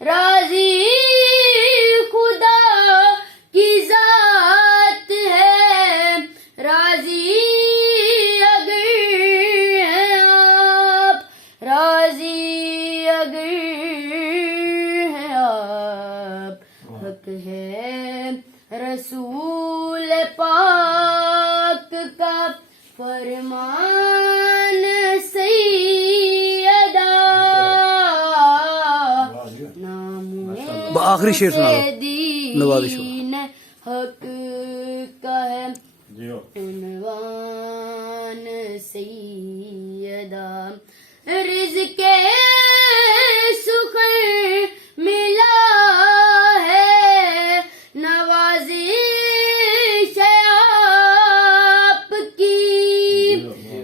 راضی خدا کی ذات ہے، راضی اگر ہیں آپ، راضی اگر ہیں آپ، حق ہے رسول پاک کا فرمان سیدہ، نام آخری شعر سنا دو نوازش ہو. دین حق کا ہے عنوان سیدہ، رزق سخن ملا ہے، نوازش آپ کی،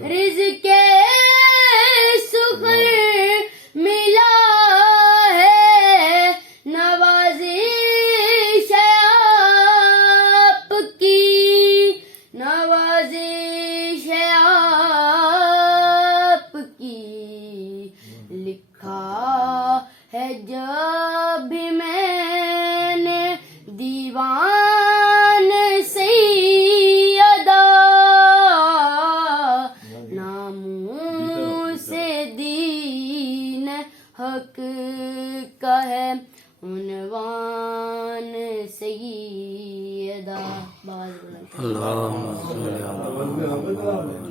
رزق سخن ملا ہے، نوازش آپ کی، نوازش آپ کی، لکھا ہے جب بھی میں نے دیوان سیدہ، ناموں سے دین حق کا ہے عنوان سیدہ. اللہم صلی علی محمد.